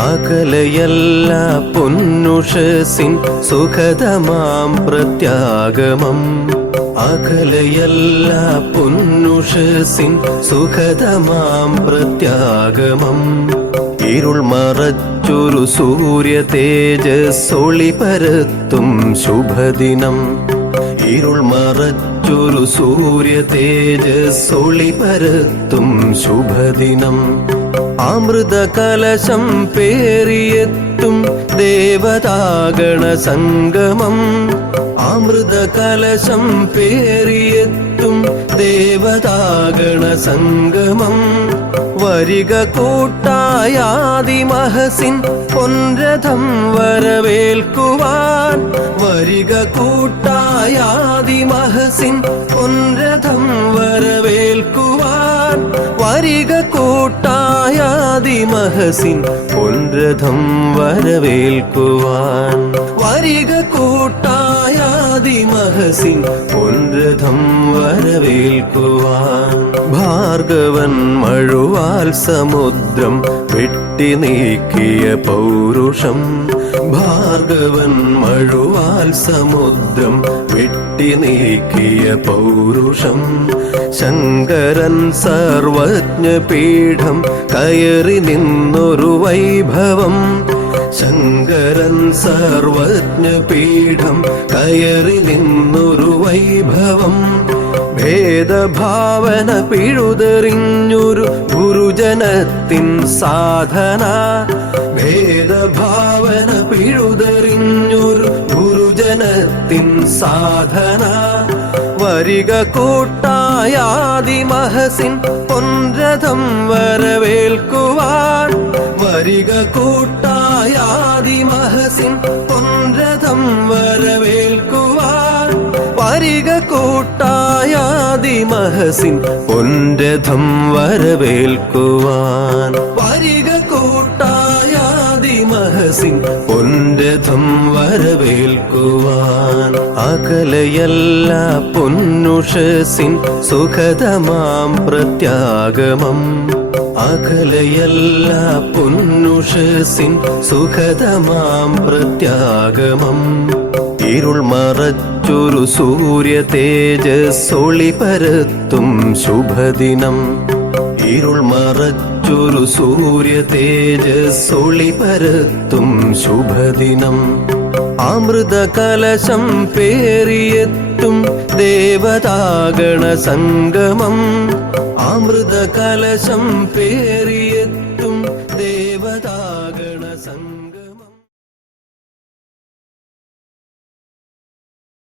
അകലയല്ല പൊന്നുഷസിൻ സുഖതമാം പ്രത്യാഗമം. അകലയല്ല പൊന്നുഷസിൻ സുഖതമാം പ്രത്യാഗമം. ഇരുൾ മറച്ചൊരു സൂര്യ തേജസ്സൊളി പരത്തും ശുഭദിനം. ഇരുൾ മറച്ചൊരു സൂര്യ തേജസ്സൊളി പരത്തും ശുഭദിനം. അമൃത കലശം പേറിയെത്തും ദേവതാഗണ സംഗമം. അമൃത കലശം പേറിയെത്തും ദേവതാഗണ സംഗമം. വരിക കൂട്ടായാദിമഹസിൻ പൊൻരഥം വരവേൽക്കുവാൻ. വരിക കൂട്ടായാദിമഹസിൻ പൊൻരഥം വരവേൽക്കുവാൻ. വരിക കൂട്ടായാദിമഹസിൻ പൊൻരഥം വരവേൽക്കുവാൻ. വരിക കൂട്ടായാദിമഹസിൻ പൊൻരഥം വരവേൽക്കുവാൻ. ഭാർഗവൻ മഴുവാൽ സമുദ്രം വെട്ടി നീക്കിയ പൗരുഷം. ഭാർഗവൻ മഴുവാൽ സമുദ്രം വെട്ടി നീക്കിയ പൗരുഷം. ശങ്കരൻ സർവജ്ഞപീഠം കയറി നിന്നൊരു വൈഭവം. ശങ്കരൻ സർവജ്ഞപീഠം കയറി നിന്നൊരു വൈഭവം. ഭേദഭാവന പിഴുതെറിഞ്ഞൊരു ഗുരുജനത്തിൻ സാധന. ഭേദഭാവന പിഴുതെറിഞ്ഞൊരു ഗുരുജനത്തിൻ സാധന. വരിക കൂട്ടായാദിമഹസിൻ പൊൻരഥം വരവേൽക്കുവാൻ. വരിക കൂട്ടായാദിമഹസിൻ പൊൻരഥം വരവേൽക്കുവാൻ. വരിക കൂട്ടായാദിമഹസിൻ പൊൻരഥം വരവേൽക്കുവാൻ. വരിക കൂട്ടായാദിമഹസിൻ പൊൻരഥം വരവേൽക്കുവാൻ. അകലയല്ല പൊന്നുഷസിൻ സുഖതമാം പ്രത്യാഗമം. അകലയല്ല പൊന്നുഷസിൻ സുഖതമാം പ്രത്യാഗമം. ഇരുൾ മറച്ചൊരു സൂര്യ തേജസ്സൊളി പരത്തും ശുഭദിനം. ഇരുൾ മറച്ചൊരു സൂര്യ തേജസ്സൊളി പരത്തും ശുഭദിനം. അമൃത കലശം പേറിയെത്തും ദേവതാഗണ സംഗമം. അമൃത കലശം പേറിയെത്തും ദേവതാഗണ സംഗമം.